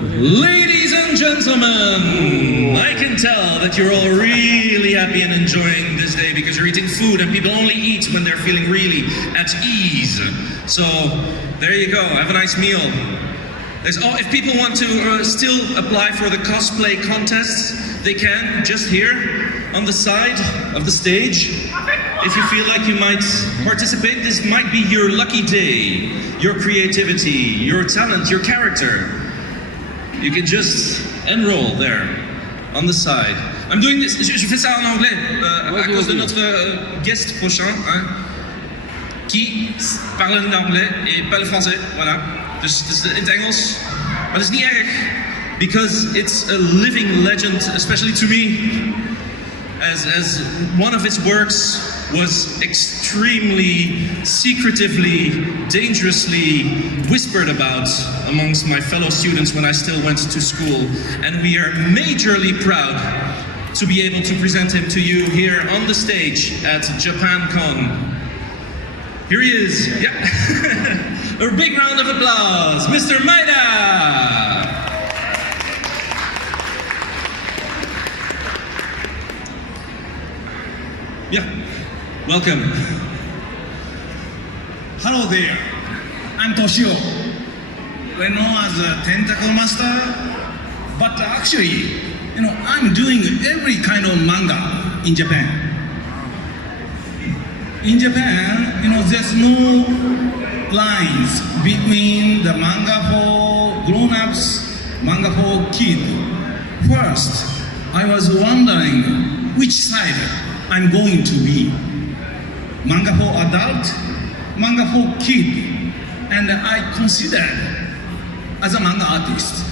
Ladies and gentlemen, I can tell that you're all really happy and enjoying this day because you're eating food, and people only eat when they're feeling really at ease. So there you go, have a nice meal. If people want to still apply for the cosplay contests, they can, just here on the side of the stage. If you feel like you might participate, this might be your lucky day, your creativity, your talent, your character. You can just enroll there, on the side. I'm doing this, je fais ça en anglais, à cause de notre guest prochain, hein, qui parle l'anglais et pas le français, voilà. Dus het is in het Engels, maar het is niet erg, because it's a living legend, especially to me, as one of his works was extremely secretively, dangerously whispered about amongst my fellow students when I still went to school. And we are majorly proud to be able to present him to you here on the stage at JapanCon. Here he is, yeah. A big round of applause, Mr. Maeda! Yeah. Welcome. Hello there. I'm Toshio. We're known as a Tentacle Master, but actually, I'm doing every kind of manga in Japan. In Japan, there's no lines between the manga for grown-ups, manga for kids. First, I was wondering which side I'm going to be. Manga for adult, manga for kid, and I considered as a manga artist.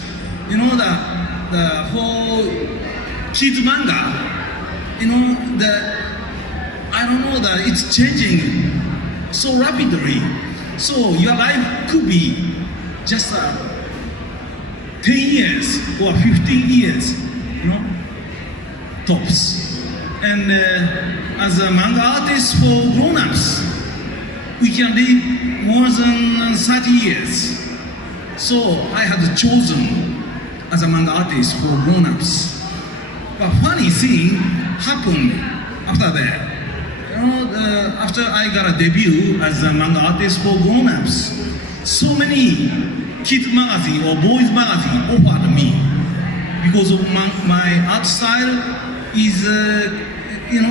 The whole kids manga, I don't know that it's changing so rapidly. So your life could be just 10 years or 15 years, tops. And as a manga artist for grown-ups, we can live more than 30 years. So I had chosen as a manga artist for grown-ups. But funny thing happened after that. After I got a debut as a manga artist for grown-ups, so many kids magazine or boys magazine offered me because of my art style is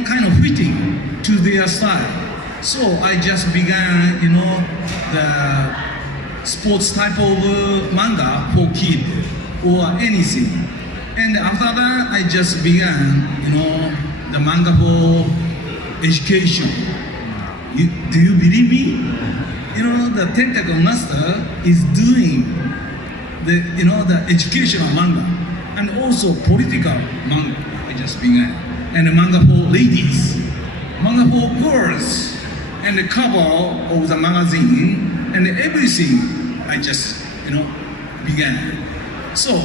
kind of fitting to their style. So I just began, the sports type of manga for kids or anything. And after that, I just began, the manga for education. Do you believe me? The Tentacle Master is doing the educational manga and also political manga. I just began. And a manga for ladies, manga for girls, and the cover of the magazine, and everything I just, began. So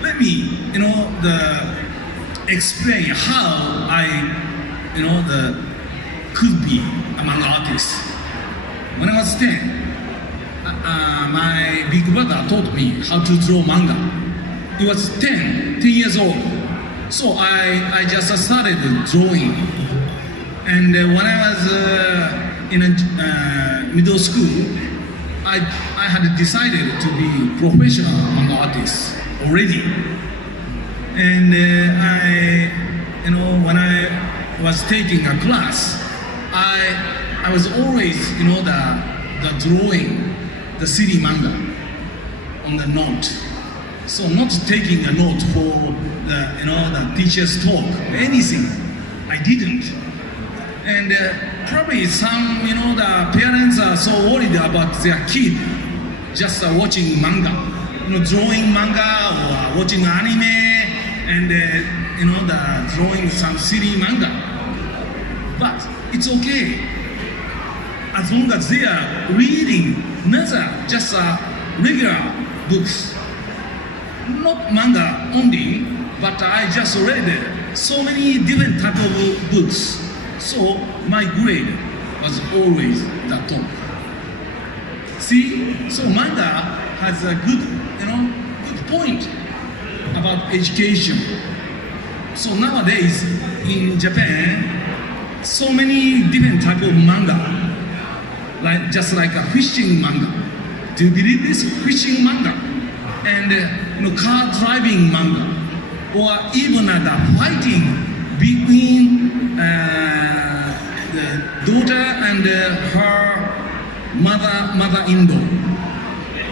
let me, explain how I, could be a manga artist. When I was 10, my big brother taught me how to draw manga. He was 10 years old. So I just started drawing. And when I was in middle school, I had decided to be professional manga artist already. And when I was taking a class, I was always, the drawing, the city manga on the note. So not taking a note for the teacher's talk, anything. I didn't. And probably some, the parents are so worried about their kid just watching manga, drawing manga or watching anime and, the drawing some silly manga. But it's okay, as long as they are reading another, just regular books. Not manga only, but I just read so many different type of books. So my grade was always the top. See, so manga has a good, good point about education. So nowadays in Japan, so many different type of manga, like just like a fishing manga. Do you believe this? Fishing manga, and car driving manga, or even the fighting between the daughter and her mother-in-law.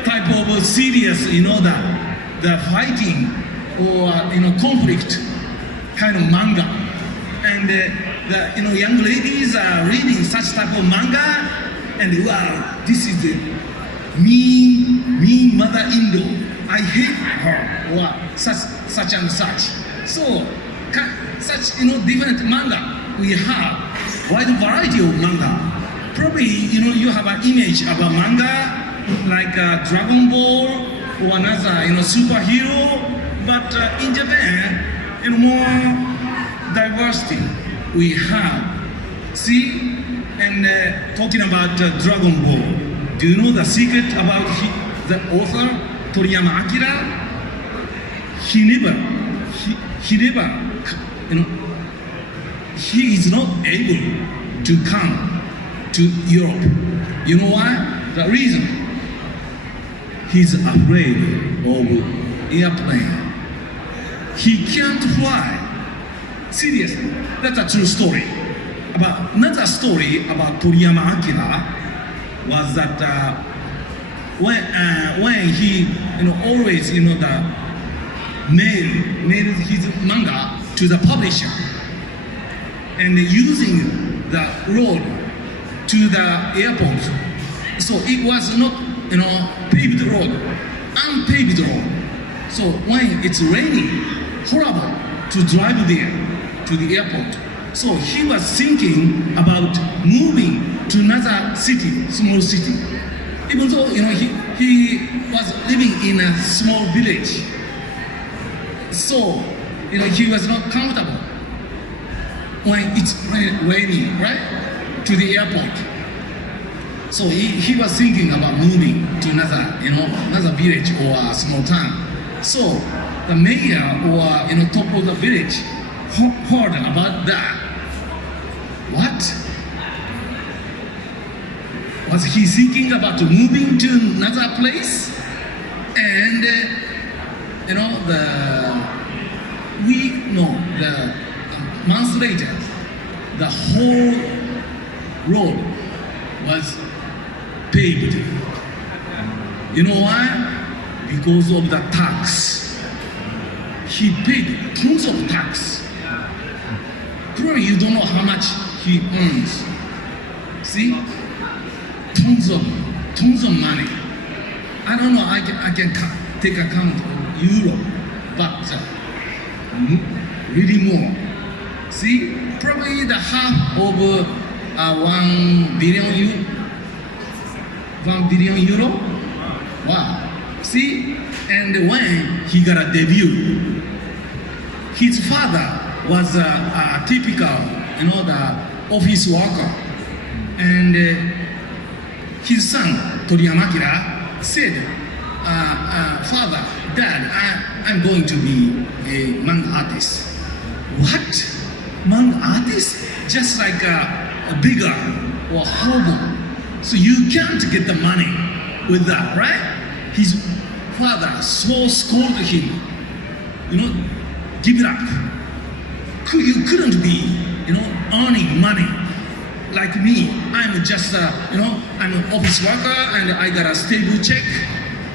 Type of serious, the fighting or conflict kind of manga, and the young ladies are reading such type of manga, and wow, this is the mean mother-in-law. I hate her, or such and such. So such different manga we have, wide variety of manga. Probably you have an image about manga like Dragon Ball or another superhero, but in Japan more diversity we have. See, and talking about Dragon Ball, do you know the secret about the author Toriyama Akira? He never he is not able to come to Europe. You know why? The reason, he's afraid of airplane. He can't fly. Seriously, that's a true story. About another story about Toriyama Akira was that when he always the mailed his manga to the publisher, and using the road to the airport, so it was not paved road, unpaved road. So when it's raining, horrible to drive there to the airport. So he was thinking about moving to another city, small city. Even though he was living in a small village, so he was not comfortable when it's raining, right, to the airport. So he was thinking about moving to another village or a small town. So the mayor or top of the village heard about that. What? Was he thinking about moving to another place? And the months later, the whole road was paved. You know why? Because of the tax. He paid tons of tax. Probably you don't know how much he earns. See? Tons of money. I don't know, I can take account of euro, but really more. See? Probably the half of 1 billion euro. Wow. See? And when he got a debut, his father was a typical, the office worker. And his son, Toriyama Akira, said, Father, Dad, I'm going to be a manga artist. What? Manga artist? Just like a beggar or hobo. So you can't get the money with that, right? His father so scolded him, give it up. You couldn't be, earning money like me. I'm just, I'm an office worker and I got a stable check.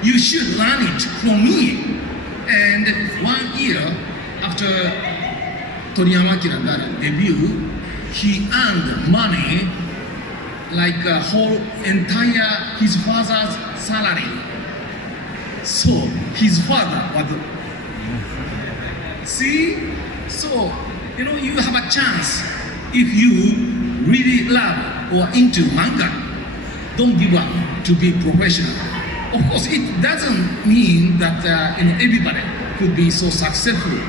You should learn it from me. And 1 year after Toriyama Akira got a debut, he earned money like a whole entire his father's salary. So his father was, see? So, you have a chance if you really love or into manga, don't give up to be professional. Of course, it doesn't mean that everybody could be so successful.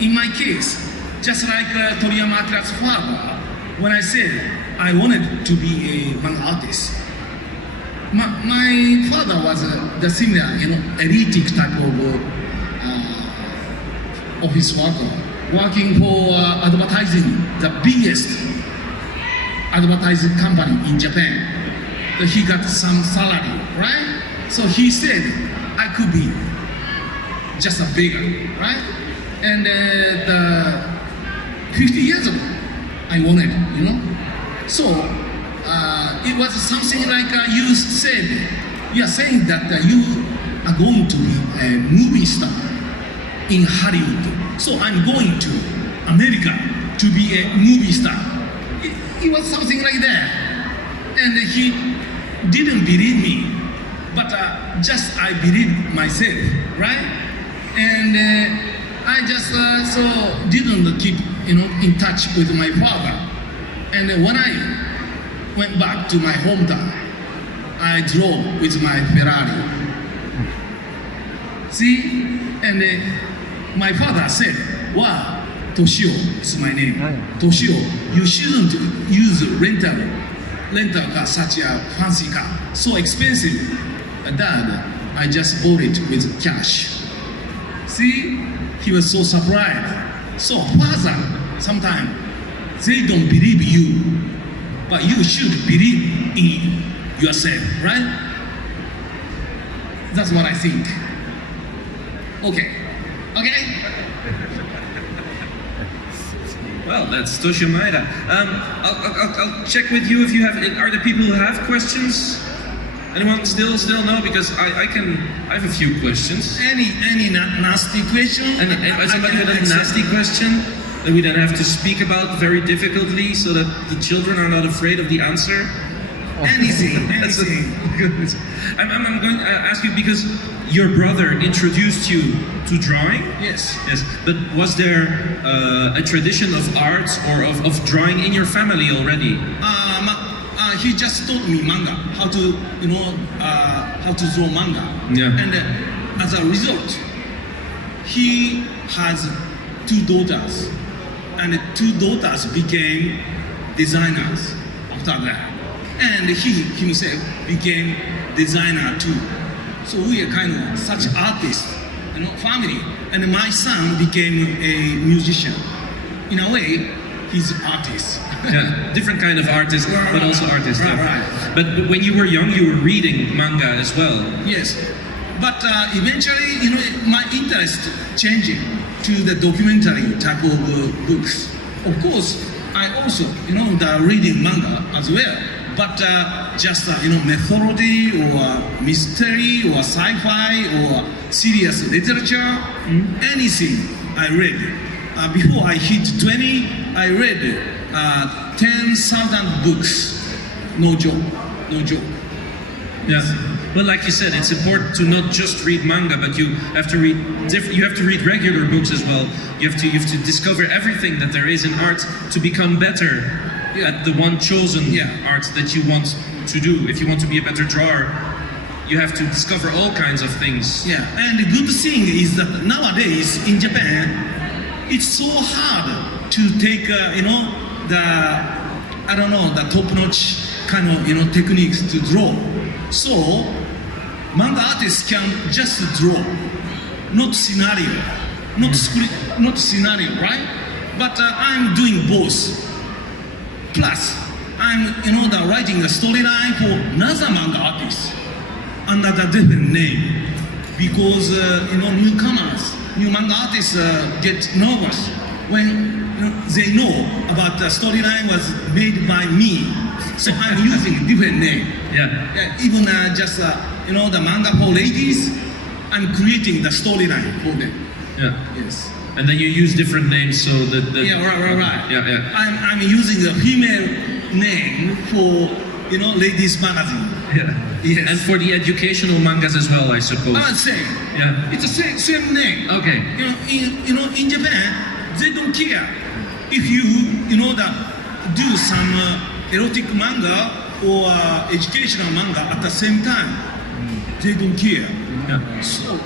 In my case, just like Toriyama Akira's father, when I said I wanted to be a manga artist, my father was the similar, elitic type of office worker working for advertising, the biggest advertising company in Japan. He got some salary, right? So he said, I could be just a beggar, right? And 50 years ago, I wanted, So it was something like you said, you are saying that you are going to be a movie star in Hollywood. So I'm going to America to be a movie star. It was something like that. And he didn't believe me, but just I believe myself, right? And I just didn't keep in touch with my father. And when I went back to my hometown, I drove with my Ferrari. See, and my father said, "Wow, Toshio is my name. Toshio, you shouldn't use rental car, such a fancy car, so expensive. Dad, I just bought it with cash." See, he was so surprised. So father, sometimes they don't believe you, but you should believe in yourself, right? That's what I think. Okay. Well, that's Toshio Maeda. I'll check with you if you have. Are there people who have questions? Anyone still no? Because I have a few questions. Any nasty question? And somebody with a nasty question that we then have to speak about very difficultly, so that the children are not afraid of the answer. Anything. I'm going to ask you, because your brother introduced you to drawing. Yes. But was there a tradition of art or of drawing in your family already? He just taught me manga, how to draw manga. Yeah. And as a result, he has 2 daughters, and 2 daughters became designers after that. And he himself became designer too. So we are kind of such artists, family. And my son became a musician. In a way, he's an artist. Yeah, different kind of artist, but also artist. Right. But when you were young, you were reading manga as well. Yes, but eventually, my interest changing to the documentary type of books. Of course, I also, the reading manga as well. But just mythology or mystery or sci-fi or serious literature, anything I read. Before I hit 20, I read 10,000 books. No joke. Yeah. Well, like you said, it's important to not just read manga, but you have to read you have to read regular books as well. You have to discover everything that there is in art to become better at the one chosen art that you want to do. If you want to be a better drawer, you have to discover all kinds of things. Yeah, and the good thing is that nowadays in Japan, it's so hard to take the top-notch kind of techniques to draw. So manga artists can just draw, not scenario, not scenario, right? But I'm doing both. Plus, I'm writing a storyline for another manga artist under the different name, because new manga artists get nervous when they know about the storyline was made by me. So I'm using a different name. Yeah. Even just the manga for ladies, I'm creating the storyline for them. Yeah. Yes. And then you use different names so that. Yeah, right. Yeah. I'm using a female name for ladies magazine. Yeah. Yes. And for the educational mangas as well, I suppose. Same. Yeah. It's the same name. Okay. In Japan, they don't care if you do some erotic manga or educational manga at the same time. They don't care. Yeah. So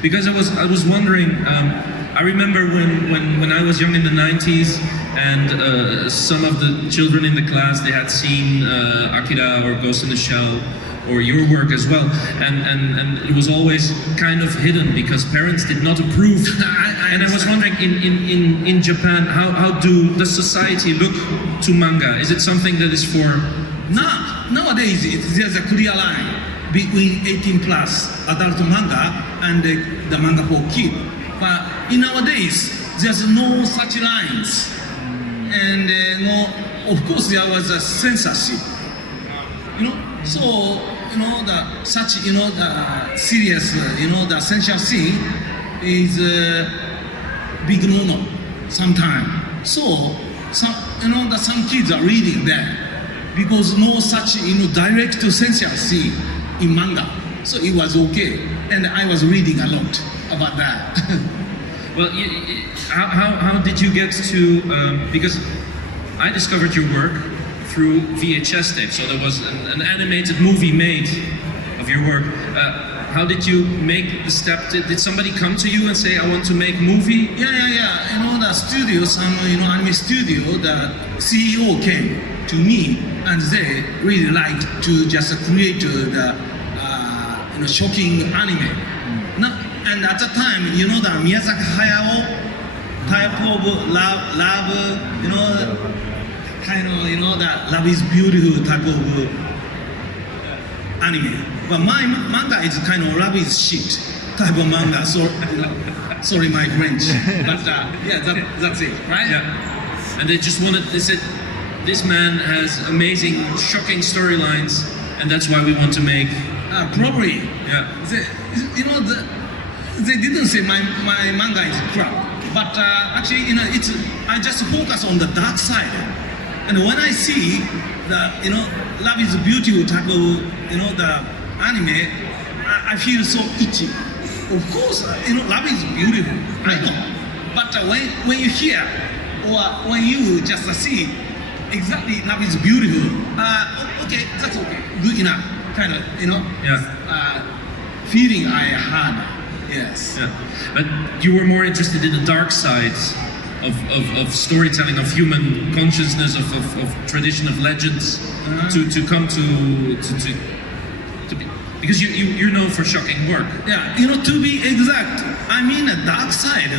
Because I was wondering. I remember when I was young in the 90s, and some of the children in the class, they had seen Akira or Ghost in the Shell or your work as well, and it was always kind of hidden because parents did not approve. And I was wondering, in Japan, how does society look to manga? Is it something that is for... Nowadays, there's a clear line between 18 plus adult manga and the manga for kids. But in nowadays, there's no such lines. And no, of course, there was a censorship. So the such the serious the essential thing is big no sometimes. So some kids are reading that because no such direct censorship scene in manga. So it was okay, and I was reading a lot about that. Well, how did you get to? Because I discovered your work through VHS tape, so there was an animated movie made of your work. How did you make the step? Did somebody come to you and say, "I want to make a movie"? Yeah. The studio, some anime studio, the CEO came to me and they really liked to just create the shocking anime. And at the time, the Miyazaki Hayao type of love, kind of, the love is beautiful type of anime. But my manga is kind of love is shit type of manga. So, sorry, my French. But that's it, right? Yeah. And they said, this man has amazing, shocking storylines, and that's why we want to make. Probably. Yeah. They didn't say my manga is crap, but actually, I just focus on the dark side. And when I see the, love is beautiful type of, the anime, I feel so itchy. Of course, love is beautiful, I know. But when you hear, or when you just see, exactly, love is beautiful, okay, that's okay, good enough, kind of, feeling I had. Yes. Yeah. But you were more interested in the dark side of storytelling, of human consciousness, of tradition, of legends, to come to be, because you're known for shocking work. Yeah, to be exact, I mean the dark side,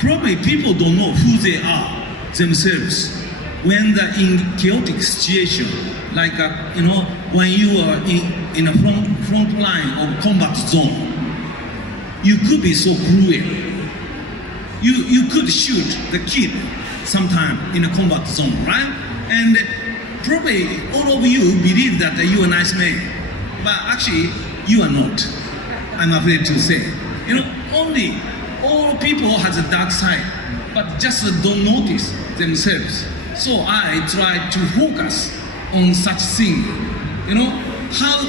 probably people don't know who they are themselves when they're in chaotic situation, like when you are in a front line of combat zone. You could be so cruel. You could shoot the kid sometime in a combat zone, right? And probably all of you believe that you are a nice man, but actually you are not. I'm afraid to say. Only all people has a dark side, but just don't notice themselves. So I try to focus on such thing. How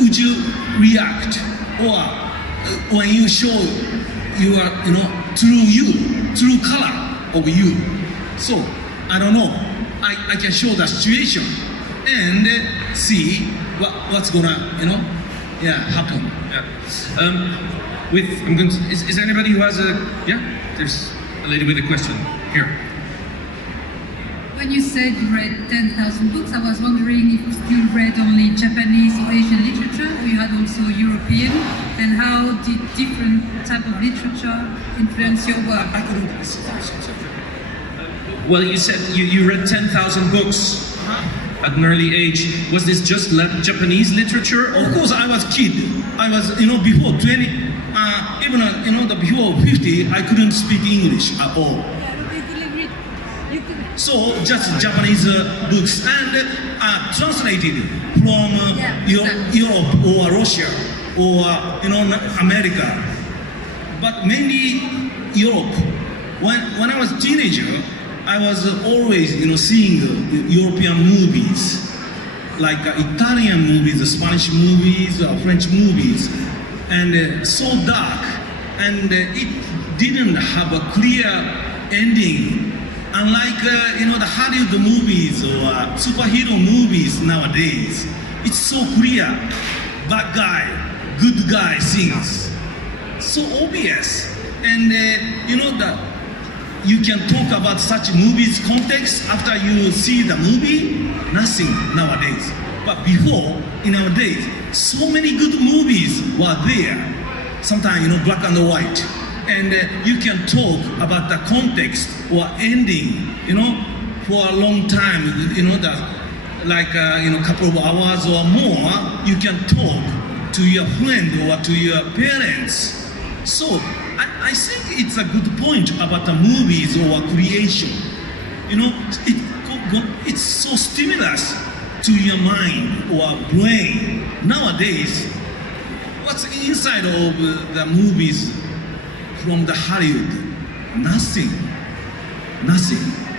would you react, or when you show your, true color of you. So, I don't know, I can show the situation and see what's gonna, happen. Yeah. Is there anybody who has there's a lady with a question, here. When you said you read 10,000 books, I was wondering if you read only Japanese or Asian literature, or you had also European, and how did different type of literature influence your work? Well, you said you read 10,000 books at an early age. Was this just Japanese literature? Of course, I was kid. I was, before 20, even, before 50, I couldn't speak English at all. So just Japanese books and translated from Europe or Russia or America, but mainly Europe. When I was a teenager, I was always seeing European movies, like Italian movies, Spanish movies, French movies, and so dark, and it didn't have a clear ending. Unlike the Hollywood movies or superhero movies nowadays, it's so clear. Bad guy, good guy things, so obvious, and that you can talk about such movies context after you see the movie. Nothing nowadays. But before, in our days, so many good movies were there. Sometimes, black and white. And you can talk about the context or ending, for a long time, couple of hours or more, you can talk to your friend or to your parents. So I think it's a good point about the movies or creation. It's so stimulus to your mind or brain. Nowadays, what's inside of the movies from the Hollywood? Nothing,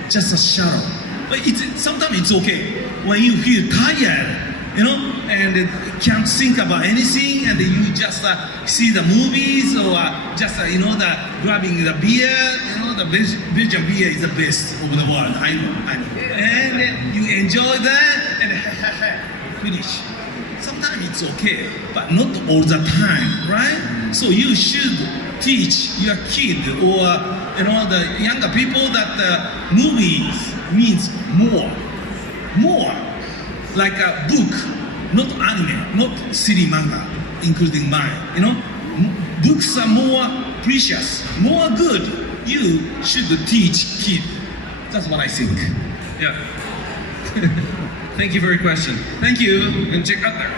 just a shadow. But sometimes it's okay when you feel tired, and can't think about anything, and you just see the movies or just grabbing the beer. The Belgian beer is the best of the world. I know. And you enjoy that and finish. Sometimes it's okay, but not all the time, right? So you should teach your kid or the younger people that movies means more, like a book, not anime, not silly manga, including mine. Books are more precious, more good. You should teach kids. That's what I think. Yeah. Thank you for your question. Thank you, and check out there.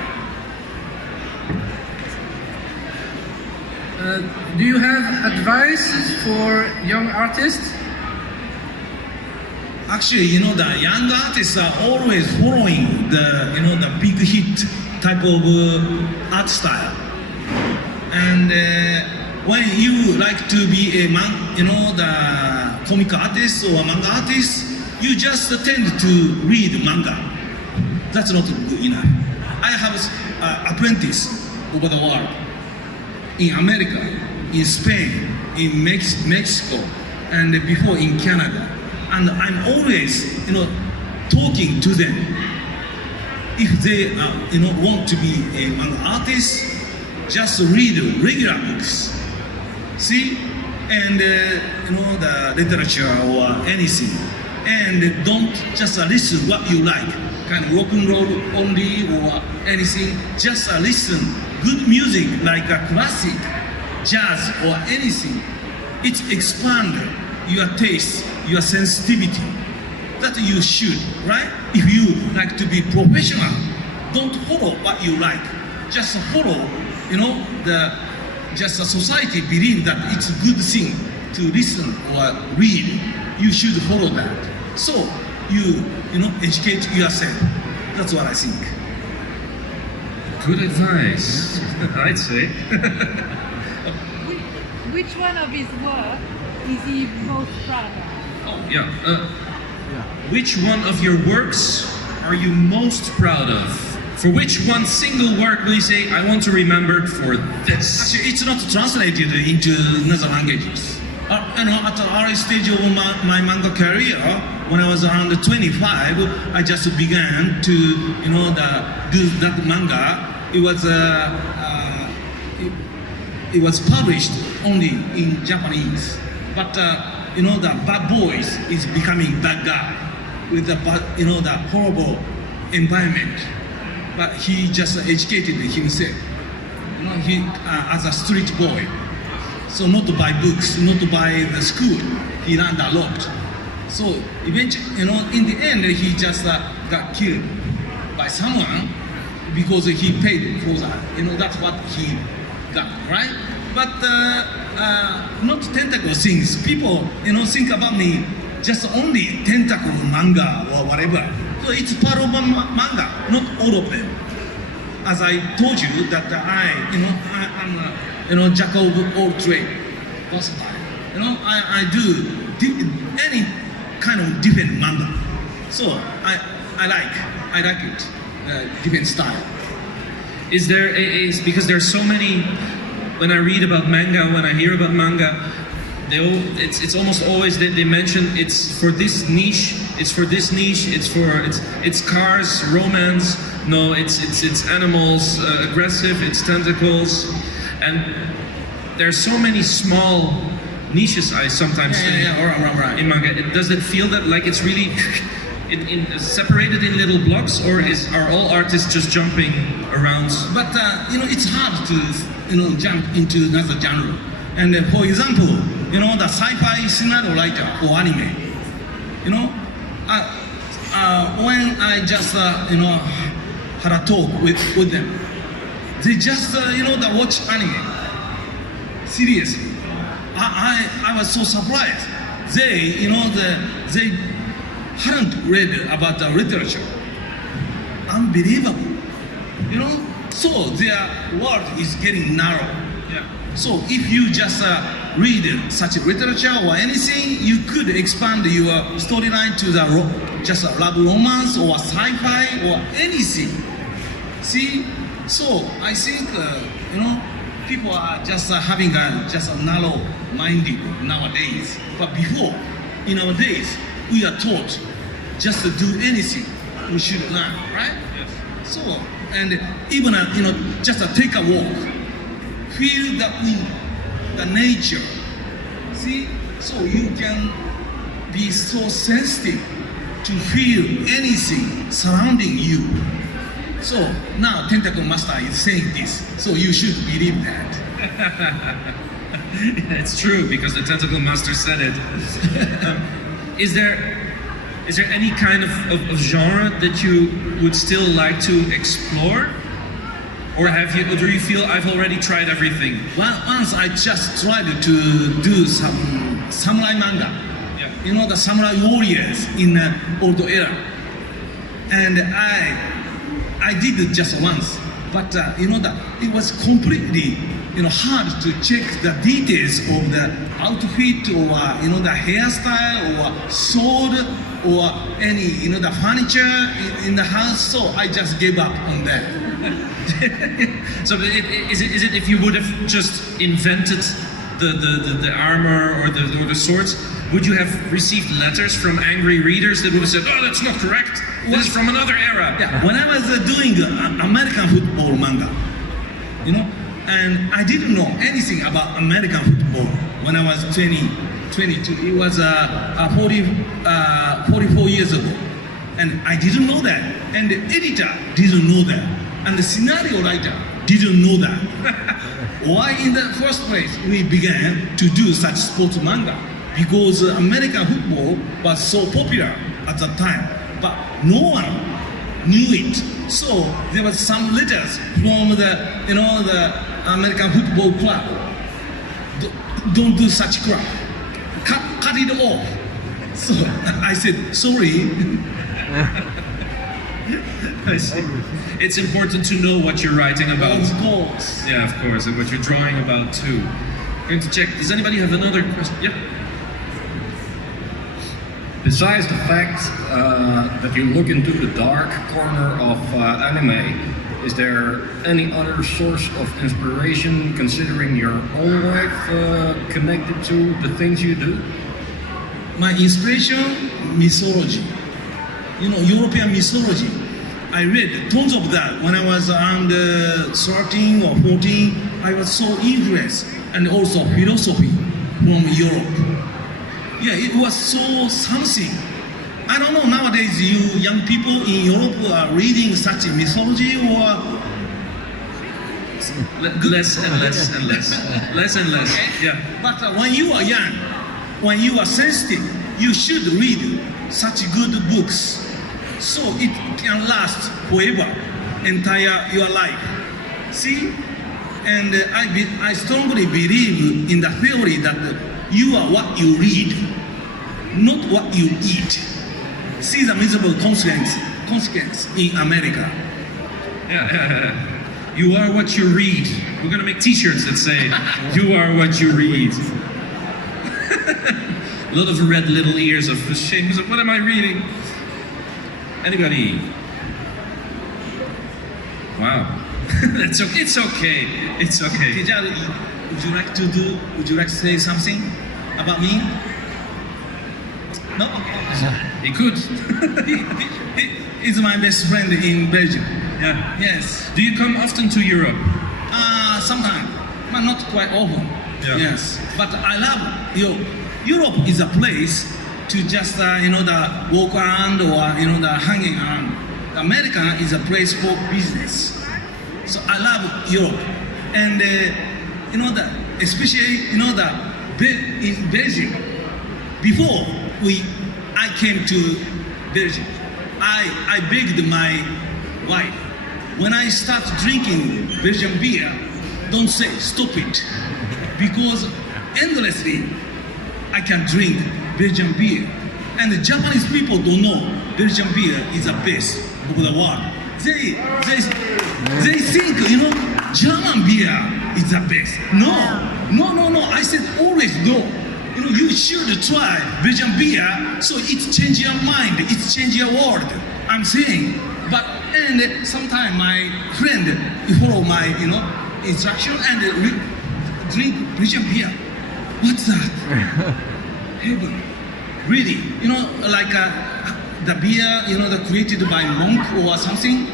Do you have advice for young artists? Actually, the young artists are always following the big hit type of art style. And when you like to be the comic artist or manga artist, you just tend to read manga. That's not good enough. I have an apprentice over the world, in America, in Spain, in Mexico, and before in Canada. And I'm always, talking to them. If they, want to be a manga artist, just read regular books. See, and the literature or anything, and don't just listen what you like, kind of rock and roll only or anything. Just listen good music like a classic, jazz or anything. It expands your taste, your sensitivity. That you should, right? If you like to be professional, don't follow what you like. Just follow, just the society believe that it's a good thing to listen or read. You should follow that. So you educate yourself. That's what I think. Good advice, I'd say. Which one of his work is he most proud of? Oh, yeah. Which one of your works are you most proud of? For which one single work will you say, I want to remember for this? Actually, it's not translated into another languages. At the early stage of my manga career, when I was around 25, I just began to, do that manga. It was published only in Japanese. But, the bad boys is becoming bad guy with the horrible environment. But he just educated himself, he as a street boy. So not to buy books, not to buy the school, he learned a lot. So eventually, in the end, he just got killed by someone because he paid for that. That's what he got, right? But not Tentacle things. People, think about me just only Tentacle manga or whatever. So it's part of manga, not all of them. As I told you that I'm jack of all trade, versatile. I do any kind of different manga. So I like it, different style. Is there because there's so many, when I read about manga, when I hear about manga, it's almost always they mention it's for this niche, it's cars, romance, no, it's animals, aggressive, it's tentacles, and there's so many small niches I sometimes think right. in manga. Does it feel that like it's really separated in little blocks, or are all artists just jumping around? But it's hard to jump into another genre. And for example, the sci-fi scenario writer for anime. When I just had a talk with them, they just watch anime. Seriously, I was so surprised. They they hadn't read about the literature. Unbelievable, So their world is getting narrow. Yeah. So if you just read such literature or anything, you could expand your storyline to just a love romance or sci-fi or anything. See, so I think people are just having just a narrow-minded nowadays. But before, in our days, we are taught just to do anything we should learn, right? Yes. So, and even just take a walk, feel the wind, the nature. See, so you can be so sensitive to feel anything surrounding you. So now Tentacle Master is saying this, so you should believe that. It's true, because the Tentacle Master said it. Is there any kind of genre that you would still like to explore? Or do you feel I've already tried everything? Once I just tried to do some samurai manga. Yeah. The samurai warriors in the old era. And I did it just once. But that it was completely hard to check the details of the outfit or the hairstyle or sword or any the furniture in the house. So I just gave up on that. So is it if you would have just invented the armor or the swords, would you have received letters from angry readers that would have said, "Oh, that's not correct. This is from another era"? Yeah. When I was doing American football manga, and I didn't know anything about American football when I was 22. It was 44 years ago. And I didn't know that. And the editor didn't know that. And the scenario writer didn't know that. Why in the first place we began to do such sports manga? Because American football was so popular at that time. But no one knew it. So there was some letters from the American football club. Don't do such crap. Cut it off. So I said, sorry. I see. It's important to know what you're writing about. Of course. Yeah, of course, and what you're drawing about too. I'm going to check. Does anybody have another question? Yep. Besides the fact that you look into the dark corner of anime, is there any other source of inspiration, considering your own life, connected to the things you do? My inspiration, mythology. European mythology. I read tons of that when I was around 13 or 14. I was so influenced, and also philosophy from Europe. Yeah, it was so something. I don't know, nowadays you young people in Europe are reading such mythology or... Less and less and less. Less and less, yeah. But when you are young, when you are sensitive, you should read such good books. So it can last forever, entire your life. See? And I strongly believe in the theory that you are what you read, not what you eat. See the miserable consequence in America. Yeah. You are what you read. We're gonna make t-shirts that say, you are what you read. A lot of red little ears of shame. What am I reading? Anybody? Wow. It's okay. It's okay. It's okay. Tejal, would you like to say something about me? No? He could. He's my best friend in Belgium. Yeah. Yes. Do you come often to Europe? Sometimes, but not quite often. Yeah. Yes. But I love Europe. Europe is a place to just the walk around or the hanging around. America is a place for business. So I love Europe, and especially in Belgium. Before I came to Belgium, I begged my wife, when I start drinking Belgian beer, don't say stop it, because endlessly I can drink Belgian beer, and the Japanese people don't know Belgian beer is the best of the world. They think German beer is the best. No. I said always no. You should try Belgian beer, so it change your mind, it change your world. I'm saying, and sometimes my friend follow my instruction and drink Belgian beer. What's that? Heaven, really? Like the beer, the created by monk or something.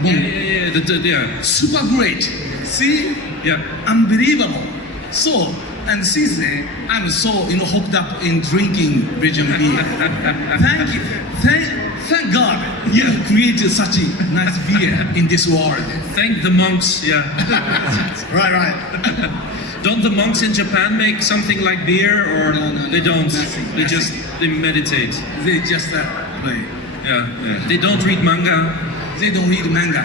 Monk. Yeah. Super great. See? Yeah. Unbelievable. So, and since then, I'm so hooked up in drinking Belgian beer. Thank you. Thank God you created such a nice beer in this world. Thank the monks, yeah. Right. Don't the monks in Japan make something like beer, or No, they don't? nothing. They meditate. They just play. Yeah. They don't read manga. They don't read manga.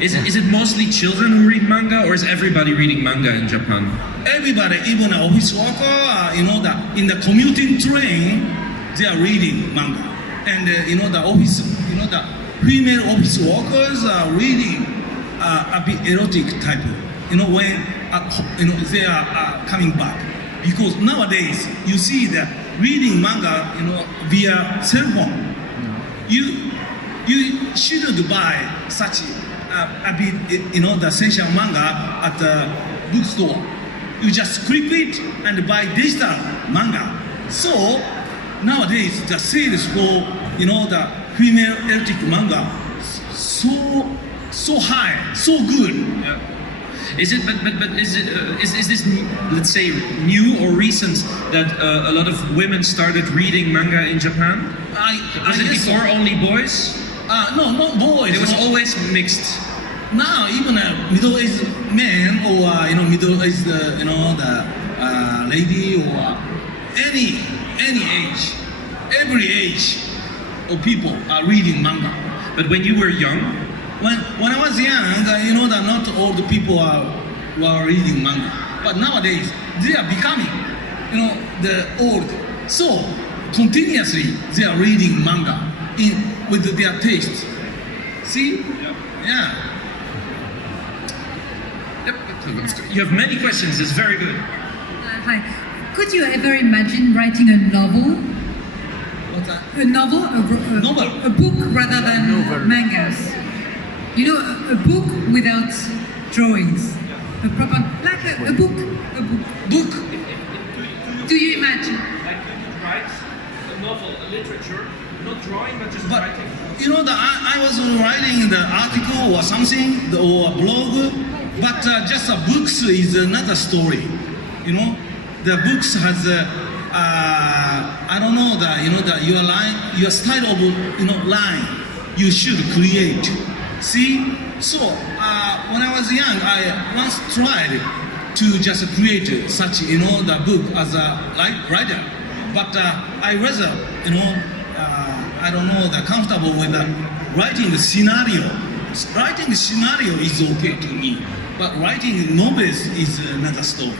Is it mostly children who read manga, or is everybody reading manga in Japan? Everybody, even an office worker, in the commuting train, they are reading manga. And the office, the female office workers are reading a bit erotic type. When they are coming back, because nowadays you see that reading manga, via cell phone. You shouldn't buy such a bit, the sensual manga at the bookstore. You just click it and buy digital manga. So nowadays the sales for the female erotic manga so high, so good. Yeah. Is it? But is this, let's say, new or recent that a lot of women started reading manga in Japan? Was it before only boys? No, not boys. It was always mixed. Now even middle-aged men or middle-aged lady or any age, every age of people are reading manga. But when you were young, when I was young, that not all the people were reading manga. But nowadays they are becoming the old. So continuously they are reading manga with their taste. See? Yeah. You have many questions. It's very good. Hi. Could you ever imagine writing a novel? What's that? A novel? Novel. A book rather than mangas. A book without drawings. A proper, like a book. Book. Do you imagine? Like you could write a novel, a literature, not drawing, but just But writing. I was writing the article or something or a blog, but just books is another story. The books has I don't know your line, your style of line you should create. See, so when I was young, I once tried to just create such the book as a writer, but I rather I don't know comfortable with writing the scenario. Writing scenario is okay to me, but writing novels is another story.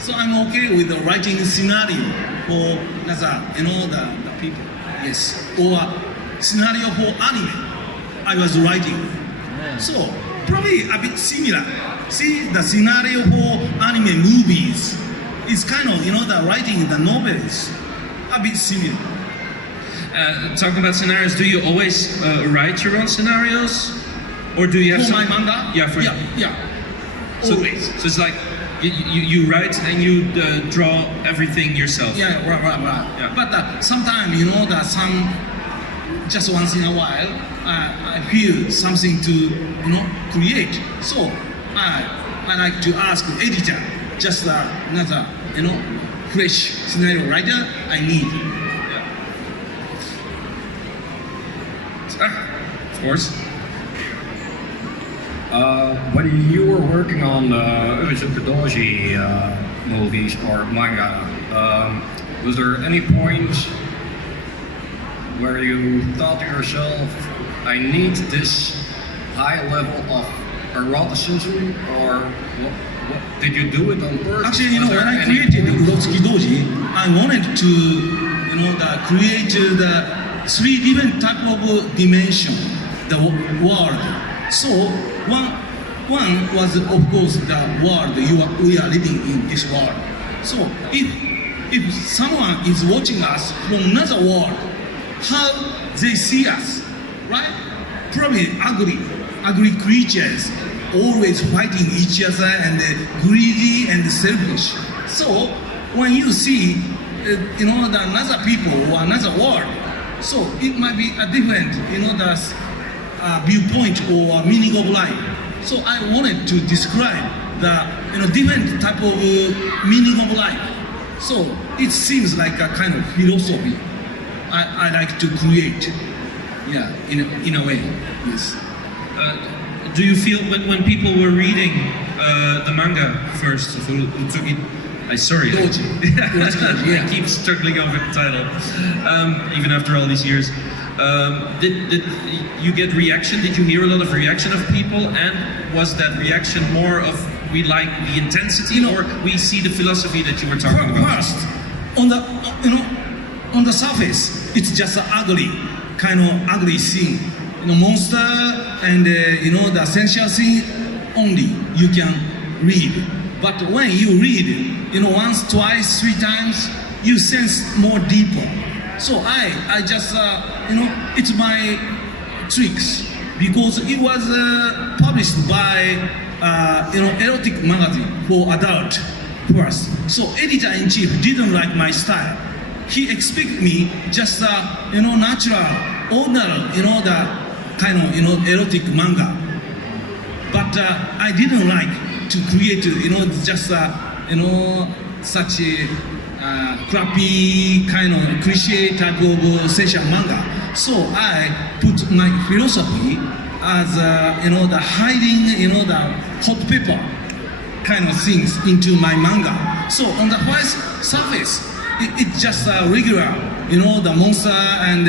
So I'm okay with writing scenario for the people. Yes, or scenario for anime. I was writing. So probably a bit similar. See, the scenario for anime movies is kind of the writing the novels a bit similar. Talking about scenarios, do you always write your own scenarios, or do you have For my manga? Yeah. So, Always. so it's like you write and you draw everything yourself. Yeah, right. Yeah. But sometimes that just once in a while I feel something to create. So I like to ask the editor just another fresh scenario writer I need. course. When you were working on the Uesukadoji movies or manga, was there any point where you thought to yourself, I need this high level of eroticism, or what did you do it on purpose? Actually, Was when there I any created point? Urotsuki Doji, I wanted to, create the three different type of dimension, the world. So one was, of course, the world we are living in this world. So if someone is watching us from another world, how they see us, right? Probably ugly creatures, always fighting each other and greedy and selfish. So when you see, the another people or another world, so it might be a different, the viewpoint or meaning of life. So I wanted to describe the, different type of meaning of life. So it seems like a kind of philosophy I like to create, in a way, yes. Do you feel when people were reading the manga first of Urotsuki, Doji. I keep struggling over the title, even after all these years. Did you get reaction? Did you hear a lot of reaction of people? And was that reaction more of we like the intensity, or we see the philosophy that you were talking about? First, on the surface, it's just an ugly scene. Monster and the sensual scene only you can read. But when you read, once, twice, three times, you sense more deeper. So I just, it's my tricks, because it was published by, erotic magazine for adult first. So editor-in-chief didn't like my style. He expected me just, natural, ordinary, the kind of, erotic manga. But I didn't like to create, just, such a crappy kind of cliche type of sensual manga. So I put my philosophy as, the hiding, the hot pepper kind of things into my manga. So on the first surface, it's just a regular, the monster and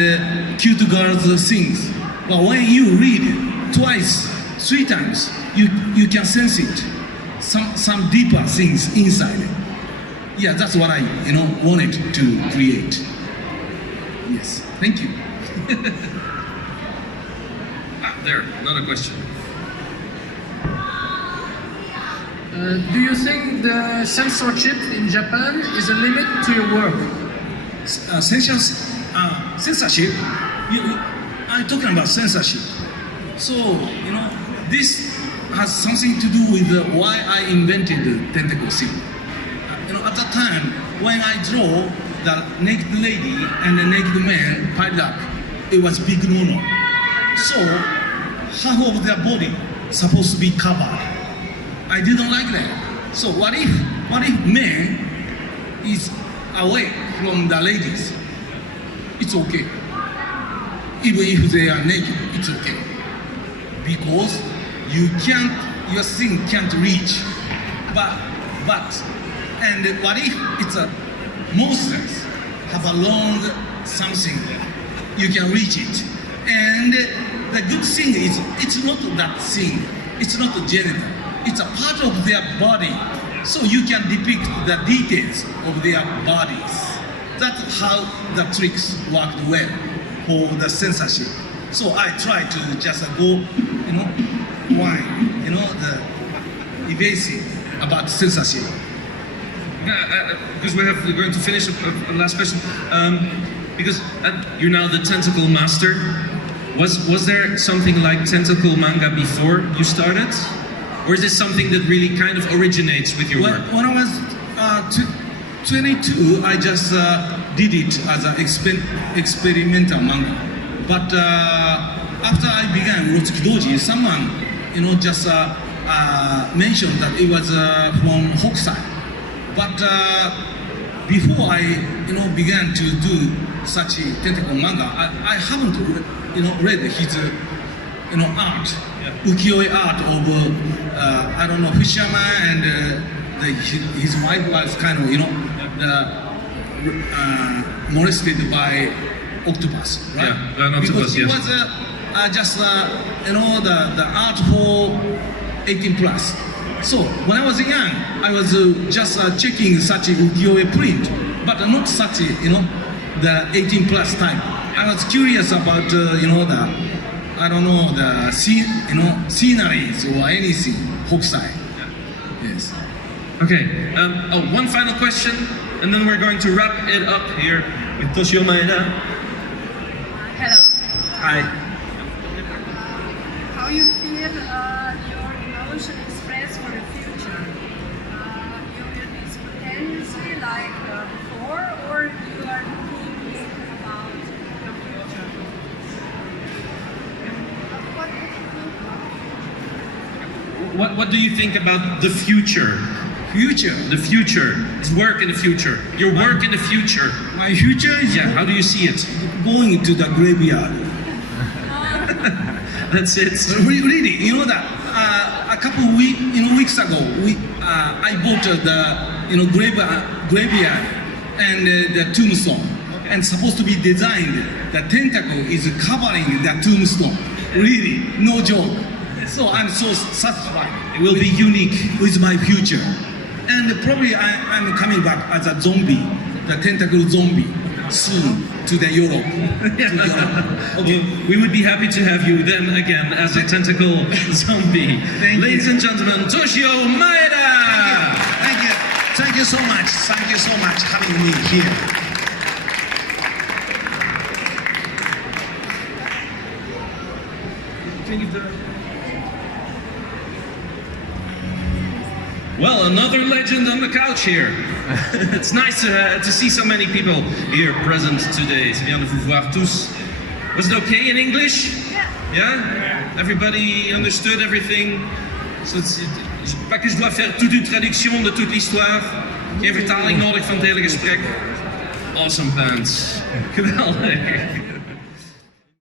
cute girls things. But when you read it twice, three times, you can sense it. Some deeper things inside it. Yeah, that's what I, wanted to create. Yes, thank you. There, another question. Do you think the censorship in Japan is a limit to your work? Censorship. I'm talking about censorship. So this has something to do with why I invented the tentacle scene. At that time when I draw the naked lady and the naked man piled up, it was big no-no. So half of their body supposed to be covered. I didn't like that. So what if man is away from the ladies? It's okay. Even if they are naked, it's okay. Because your thing can't reach. And what if it's a monsters have a long something, you can reach it. And the good thing is, it's not that thing, it's not a genital, it's a part of their body. So you can depict the details of their bodies. That's how the tricks worked well for the censorship. So I try to just go, the evasive about censorship. Because we're going to finish a last question. Because you're now the Tentacle master. Was there something like Tentacle manga before you started? Or is this something that really kind of originates with your work? When I was 22, I just did it as an experimental manga. But after I began Urotsuki Doji, someone, just mentioned that it was from Hokusai. But before I, began to do such a tentacle manga, I haven't, read his art, ukiyo-e art of I don't know, fisherman and his wife was kind of molested by octopus, right? Yeah, an octopus, because it yes. was just the art for 18 plus. So when I was young, I was just checking such a ukiyo-e print, but not such the 18 plus type. I was curious about I don't know, the sceneries or anything, Hokusai. Yes. Okay, one final question, and then we're going to wrap it up here with Toshio Maeda. Hello. Hi. How you feel your emotion expressed for the future? You will be spontaneously like before, or you are thinking about your future? What do you think about the future? Future. The future. It's work in the future. Your work in the future. My future is Yeah, how do you see it? going to the graveyard. That's it. Really, that a couple of weeks ago, I bought the graveyard and the tombstone, and supposed to be designed. The tentacle is covering the tombstone. Really, no joke. So I'm so satisfied. It will be unique. With my future, and probably I'm coming back as a zombie, the tentacle zombie, soon to the Europe. Okay. We would be happy to have you then again as a tentacle zombie. Ladies and gentlemen, Toshio Maeda! Thank you so much. Thank you so much having me here. Well, another legend on the couch here. It's nice to see so many people here present today. C'est bien de vous voir tous. Was it okay in English? Yeah? Everybody understood everything? So je sais pas que je dois faire toute une traduction de toute l'histoire. Geen vertaling nodig van het hele gesprek. Awesome bands. Geweldig.